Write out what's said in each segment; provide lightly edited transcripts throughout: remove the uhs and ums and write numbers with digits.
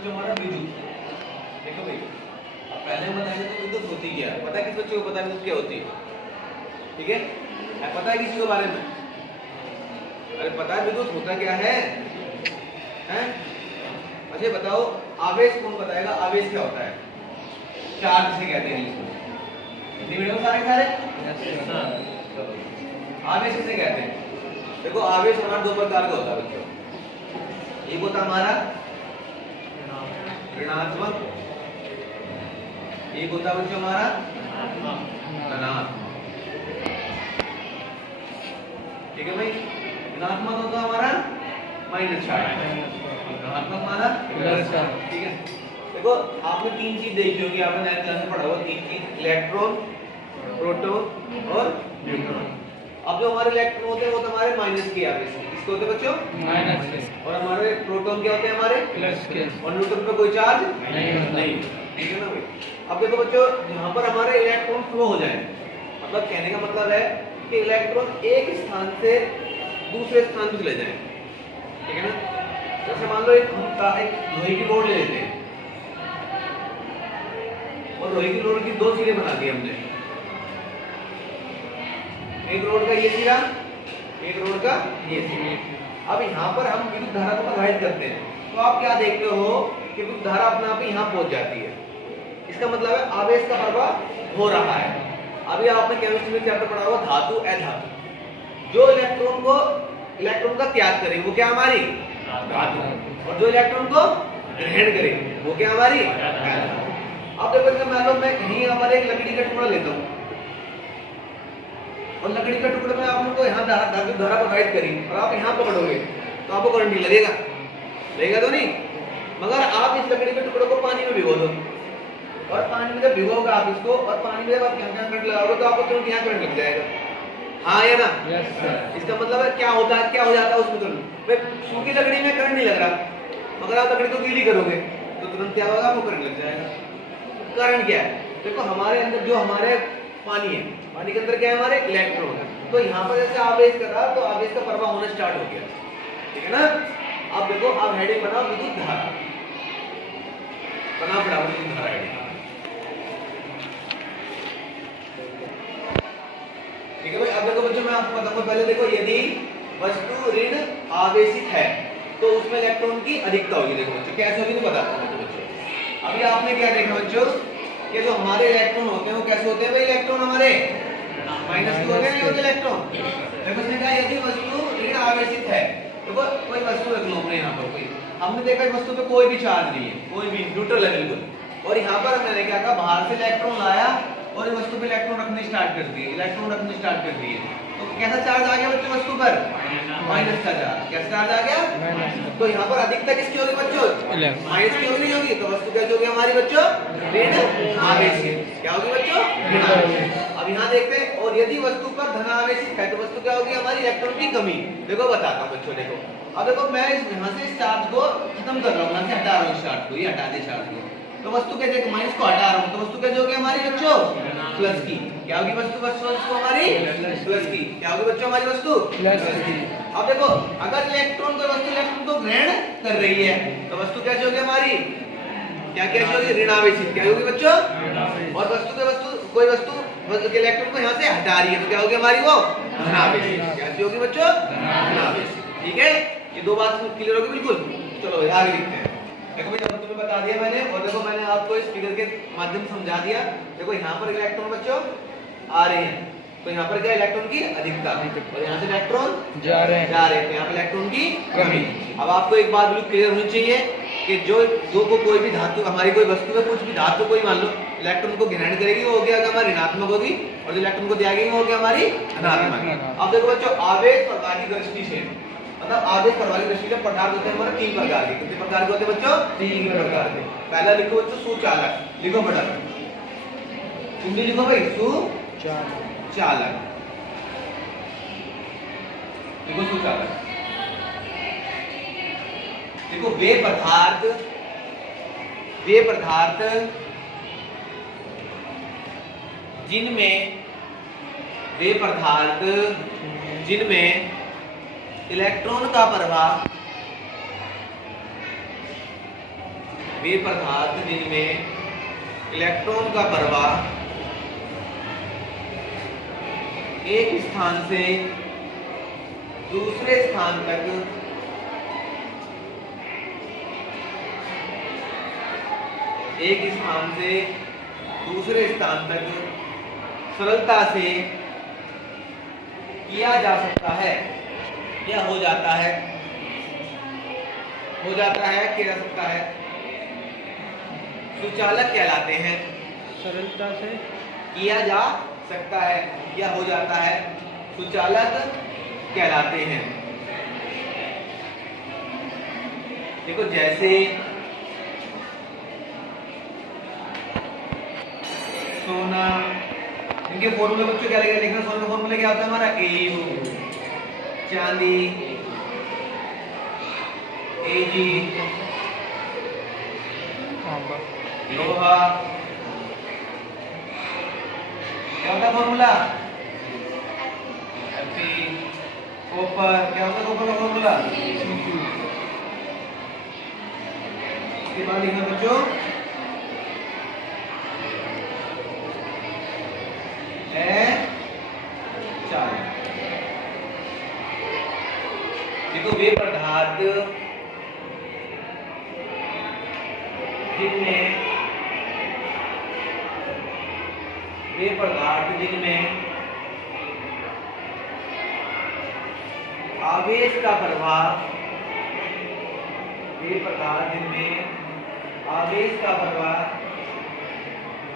बच्चों हमारा विद्युत। देखो भाई, अब पहले हम बताएंगे तो विद्युत होती क्या है। पता है किस बच्चे को पता है विद्युत क्या होती है? ठीक है, पता है किसी के बारे में? अरे पता है विद्युत होता क्या है? हैं? अच्छा बताओ, आवेश कौन बताएगा? आवेश क्या होता है? चार्ज से कहते हैं इसको। सारे आवेश किसे कहते हैं? देखो आवेश हमारा दो प्रकार का होता है बच्चों। एक होता हमारा ऋणात्मक, एक होता बच्चों हमारा धनात्मक। ठीक है भाई, ऋणात्मक होता हमारा माइनस चार्ज, धनात्मक हमारा प्लस चार्ज। ठीक है, देखो आपने तीन चीज देखी होगी, आपने 9th क्लास में पढ़ा हुआ तीन चीज, इलेक्ट्रॉन, प्रोटॉन और न्यूट्रॉन। अब जो हमारे इलेक्ट्रॉन होते हैं वो तो हमारे माइनस के आवेश हैं, किसके होते हैं बच्चों? माइनस के। और हमारे प्रोटॉन क्या होते हैं? हमारे प्लस के। और न्यूट्रॉन पे कोई चार्ज नहीं। ठीक है ना भाई। अब देखो बच्चों, यहाँ पर हमारे इलेक्ट्रॉन फ्लो हो जाए, मतलब कहने का मतलब है कि इलेक्ट्रॉन एक स्थान से दूसरे स्थान पे चले जाएं। ठीक है ना? जैसे मान लो एक लोहे की रोड ले लेते हैं और लोहे की रोड की दो सिरे बना दिए हमने, एक रोड का ये सिरा, एक रोड का ये सिरा। अब यहाँ पर हम विद्युत धारा को प्रवाहित करते हैं, तो आप क्या देखते हो कि विद्युत धारा अपने आप ही यहाँ पहुंच जाती है। इसका मतलब है आवेश का प्रवाह हो रहा है। अभी आपने केमिस्ट्री में चैप्टर पढ़ा हुआ धातु अधातु। जो इलेक्ट्रॉन का त्याग करे वो क्या? हमारी धातु। और जो इलेक्ट्रॉन को ग्रहण करे वो क्या? हमारी धातु। अब देखो मान लो मैं कहीं हमारे एक लकड़ी का टुकड़ा लेता हूँ और लकड़ी का टुकड़ा में आपने को यहाँ धारा प्रवाहित करी और आप यहाँ पकड़ोगे तो आपको करंट नहीं लगेगा, लगेगा तो नहीं। मगर आप इस लकड़ी के टुकड़े को पानी में भिगो दो और पानी में जब भिगोगे आप इसको और पानी में जब आप यहाँ करंट लगाओगे तो आपको तुरंत यहाँ करंट लग जाएगा, हाँ या ना? yes, इसका मतलब है क्या होता है, क्या हो जाता है उसमें तुरंत। सूखी लकड़ी में करंट नहीं लग रहा, मगर आप लकड़ी को गीली करोगे तो तुरंत क्या होगा? आपको करंट लग जाएगा। कारण क्या है? देखो हमारे अंदर जो हमारे पानी है, पानी के अंदर क्या है? हमारे इलेक्ट्रॉन है। तो यहाँ पर जैसे आवेश कर रहा तो आवेश का प्रवाह होना स्टार्ट हो गया। ठीक है ना? अब देखो आप हेडिंग बनाओ विद्युत धारा, बना पड़ा विद्युत धारा हेडिंग। ठीक है भाई। अब देखो बच्चों मैं आपको बताऊंगा, पहले देखो यदि वस्तु ऋण आवेशित है तो उसमें इलेक्ट्रॉन की अधिकता होगी। देखो बच्चों कैसे होगी तो बताता हूँ बच्चों। अभी आपने क्या देखा बच्चों कि जो हमारे इलेक्ट्रॉन होते हैं वो कैसे होते हैं भाई? इलेक्ट्रॉन हमारे माइनस के होते हैं, नहीं होते इलेक्ट्रॉन। देखो उसने कहा यदि वस्तु ऋण आवेशित है तो कोई वस्तु रख लो हमने यहाँ पर, कोई हमने देखा वस्तु पे कोई भी चार्ज नहीं है, कोई भी न्यूट्रल है बिल्कुल। और यहाँ पर मैंने क्या कहा, बाहर से इलेक्ट्रॉन लाया और इस वस्तु पे इलेक्ट्रॉन रखने स्टार्ट कर दिए, इलेक्ट्रॉन रखने स्टार्ट कर दिए। तो कैसा चार्ज आ गया बच्चों वस्तु पर? माइनस का चार्ज। कैसा चार्ज आ गया? तो यहाँ पर अधिकता किसकी होगी बच्चों? माइनस की होगी, नहीं होगी? तो वस्तु कैसी होगी हमारी बच्चों? ऋण आवेशित। क्या होगी बच्चों? ऋण आवेशित। अब यहाँ देखते हैं, और यदि वस्तु पर धन आवेशित है तो वस्तु क्या होगी? हमारी इलेक्ट्रॉन की कमी। देखो बताता हूँ बच्चों, देखो अब देखो मैं यहाँ से इस चार्ज को खत्म कर रहा हूँ, यहाँ से हटा रहा हूँ इस चार्ज को, ये हटा दे चार्ज को, तो वस्तु कैसे? माइनस को हटा रहा हूँ तो वस्तु कैसे होगी हमारी बच्चों? प्लस की। क्या होगी वस्तु हमारी? प्लस की। क्या होगी बच्चों हमारी वस्तु? प्लस की। अब देखो अगर इलेक्ट्रॉन कोई वस्तु इलेक्ट्रॉन को ग्रहण कर रही है तो वस्तु कैसे होगी हमारी? क्या कैसे होगी? ऋण आवेशित। क्या होगी बच्चों? और कोई वस्तु इलेक्ट्रॉन को यहाँ से हटा रही है तो क्या होगी हमारी? वो धन आवेशित। कैसी होगी बच्चों? धन आवेशित। ठीक है, ये दो बात क्लियर होगी बिल्कुल। चलो आगे लिखते हैं। देखो भाई जब तुम्हें बता दिया मैंने, और देखो मैंने आपको इस फिगर के माध्यम से समझा दिया। देखो यहाँ पर इलेक्ट्रॉन बच्चों आ रहे हैं तो यहाँ पर क्या? इलेक्ट्रॉन की अधिकता, और यहाँ से इलेक्ट्रॉन जा रहे हैं तो यहाँ पर इलेक्ट्रॉन की कमी। अब आपको एक बात बिल्कुल क्लियर होनी चाहिए कि जो कोई भी धातु, हमारी कोई वस्तु है, कुछ भी धातु कोई मान लो इलेक्ट्रॉन को ग्रहण करेगी वो हो गया हमारी ऋणात्मक होगी, और जो इलेक्ट्रॉन को त्यागेगी वो हो गया हमारी धनात्मक। अब देखो बच्चों आवेश प्रवाह की दृष्टि से, मतलब आवेश प्रवाह की दृष्टि से पदार्थ होते हैं हमारे तीन प्रकार के। कितने प्रकार के होते हैं बच्चों? तीन प्रकार के। पहला लिखो बच्चों सुचालक, लिखो फटाफट, हिंदी लिखो भाई, सुचालक, लिखो सुचालक। देखो वे पदार्थ जिनमें इलेक्ट्रॉन का प्रवाह वे पदार्थ जिनमें इलेक्ट्रॉन का प्रवाह एक स्थान से दूसरे स्थान तक सरलता से किया जा सकता है या हो जाता है, किया जा सकता है, सुचालक कहलाते हैं। सरलता से किया जा सकता है या हो जाता है, सुचालक कहलाते हैं। देखो जैसे सोना, इनके फॉर्मूले बच्चों क्या लिखना, सोना का फॉर्मूला क्या होता है हमारा AU, चांदी AG, लोहा क्या होता है फॉर्मूला Fe, कॉपर क्या होता है कॉपर का फॉर्मूला, इसके बाद लिखना बच्चों देखो वे पदार्थ जिनमें आवेश का प्रवाह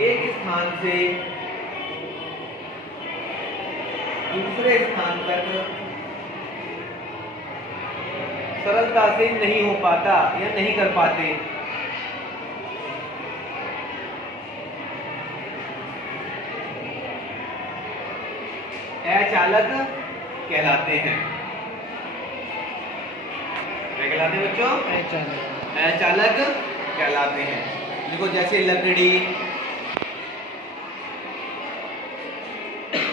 एक स्थान से दूसरे स्थान तक सरलता से नहीं हो पाता या नहीं कर पाते, अचालक कहलाते हैं। क्या कहलाते हैं बच्चों? अचालक कहलाते हैं। देखो जैसे लकड़ी,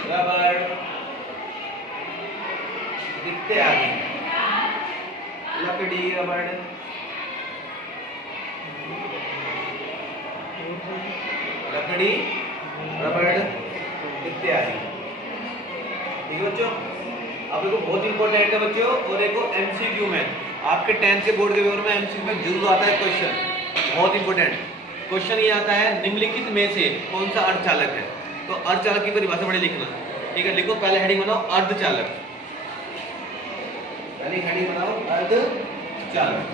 रबड़ इत्यादि, लकड़ी रबड़ इत्यादि। ठीक है बच्चों, अब देखो बहुत इंपॉर्टेंट है बच्चों, और देखो एमसीक्यू में आपके 10th के बोर्ड के पेपर में एमसीक्यू में जरूर आता है क्वेश्चन, बहुत इंपॉर्टेंट क्वेश्चन ये आता है, निम्नलिखित में से कौन सा अर्धचालक है। तो अर्धचालक की परिभाषा बड़े लिखना, ठीक है। लिखो पहले हेडिंग बनाओ अर्धचालक, पहले हेडिंग बनाओ अर्धचालक।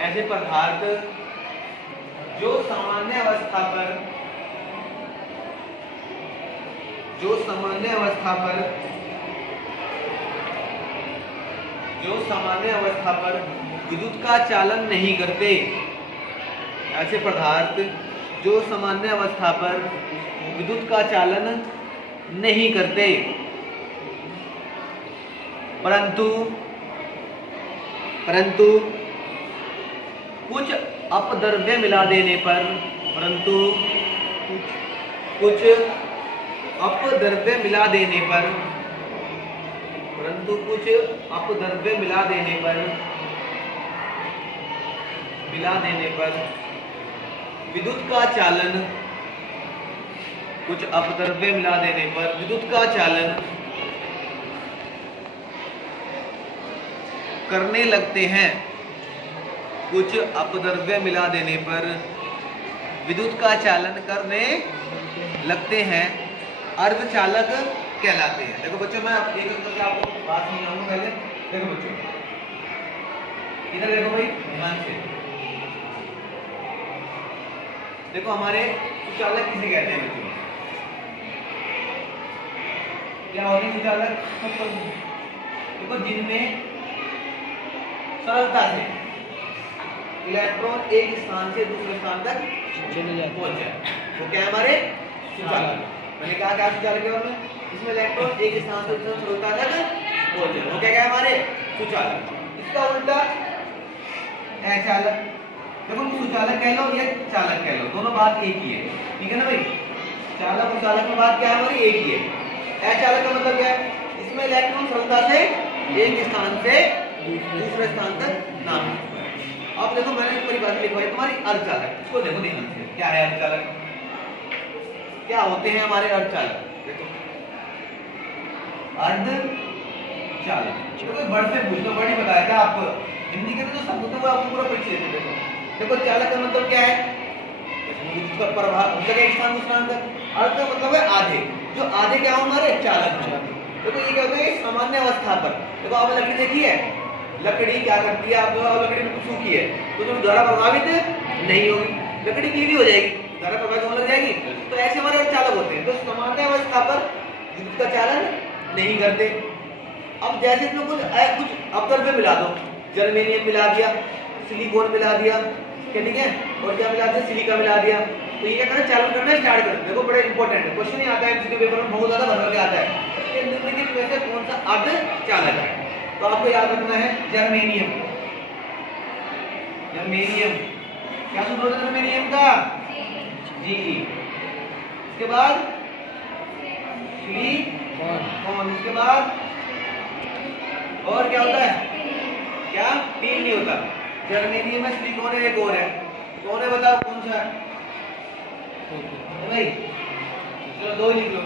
ऐसे पदार्थ जो सामान्य अवस्था पर विद्युत का चालन नहीं करते, ऐसे पदार्थ जो सामान्य अवस्था पर विद्युत का चालन नहीं करते, परंतु कुछ अपद्रव्य मिला देने पर विद्युत का चालन करने लगते हैं, कुछ अपद्रव्य मिला देने पर विद्युत का चालन करने लगते हैं, अर्धचालक कहलाते हैं। देखो बच्चों मैं एक आपको बात समझाऊंगा पहले। देखो बच्चों इधर देखो भाई ध्यान से, देखो हमारे सुचालक किसे कहते हैं बच्चों, क्या होते हैं सुचालक? देखो जिनमें सरलता से इलेक्ट्रॉन एक स्थान से दूसरे स्थान तक पहुंच जाए, वो क्या हमारे सुचालक। मैंने कहा क्या सुचालक है हमें, इसमें इलेक्ट्रॉन एक स्थान से दूसरे सरलता तक पहुंच जाए, वो क्या है हमारे सुचालक। इसका उल्टा अचालक, देखो सुचालक कह लो या चालक कह लो, दोनों बात एक ही है, ठीक है ना भाई। चालक और चालक में बात क्या है हमारी एक ही है। अचालक का मतलब क्या है, सुगमता से एक स्थान से दूसरे स्थान तक नाम। अब देखो मैंने परिभाषा लिखवाई तुम्हारी अर्धचालक, इसको देखो ध्यान से, क्या है अर्धचालक, क्या होते हैं हमारे अर्धचालक। देखो अर्धचालक, कोई वर्ड से पूछ लो, वर्ड ही बताया था आपको, हिंदी के जो शब्द होते हैं वो आपको पूरा परिचय देते। देखो चालक का मतलब क्या है, उसका प्रभाव, उसका एक स्थान दूसरा तक। अर्ध का मतलब है आधे, जो आधे क्या हो हमारे चालक हैं। देखो ये क्या होता है सामान्य अवस्था पर। देखो आपने लकड़ी देखी है, लकड़ी क्या करती है, आप जो लकड़ी बिल्कुल सूखी है तो तुम द्वारा प्रभावित नहीं होगी, लकड़ी गीली हो जाएगी, द्वारा प्रभावित होने लग जाएगी। तो ऐसे हमारे चालक होते हैं, तो सामान्य अवस्था पर विद्युत का चालन नहीं करते। अब जैसे इसमें कुछ अपद्रव्य मिला दो, जर्मेनियम मिला दिया, सिलिकॉन मिला दिया, ठीक है, और क्या मिला दिया, सिलिका मिला दिया, तो ये क्या करें चालन करना स्टार्ट कर। देखो बड़े इंपॉर्टेंट है, क्वेश्चन ही आता है एमसीक्यू पेपर में बहुत ज्यादा भर के आता है कि निम्नलिखित में से कौन सा अर्धचालक है। तो आपको याद रखना है जर्मेनियम, जर्मेनियम क्या सूत्र होता है जर्मेनियम का, जी। इसके बाद सिलिकॉन, इसके बाद और क्या होता है, क्या तीन नहीं होता, जर्मेनियम में सिलिकॉन है, एक और है, कौन है बताओ कौन सा है भाई, चलो दो ही लिख लो।